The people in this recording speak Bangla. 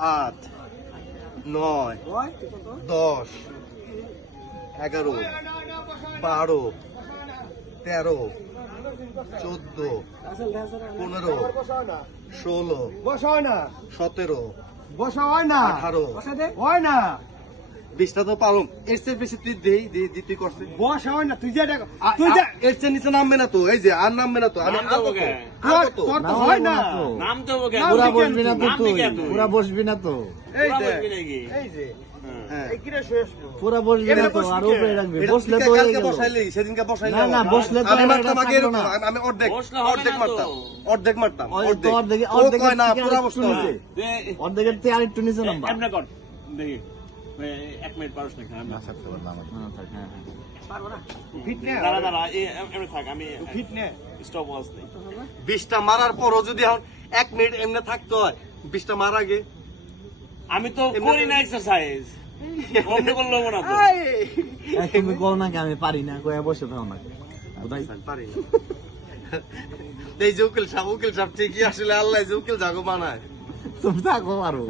8 9 10 11 12 13 14 15 16 17 18 20টা তো পারো এর চেয়ে বেশি তুই দিতে করছে এর চেয়ে নিচে নামবে না তো এই যে আর নামবে না তো আমি পুরা বসবি না তো এই যে পুরা বসবি না তো আর উপরে রাখবি বসলে তো বসাইলি সেদিনকে বসাইলি না না বসলে তো আমি মারতাম আগে এরকম আমি অর্ধেক মারতাম অর্ধেক না পুরা বসতে হবে অর্ধেকের থেকে আর একটু নিচে নামবা এমনি কর দেখি 1 মিনিট পারছ না আমি দাঁড়া দাঁড়া এমনি থাক আমি স্টপ ওয়াচ নেই 20টা মারার পরও যদি এখন 1 মিনিট এমনি থাকতে হয় 20টা মার আগে আমি তো করি না এক্সারসাইজ অমনি করলো না তো তুমি কও না আমি পারি না কয়ে বসে থাও না বুঝাই পারি না। এই যে উকিল সাহেব ঠিকই আসলে আল্লাহ যে উকিল জাগো বানায় তুমি থাকো পারো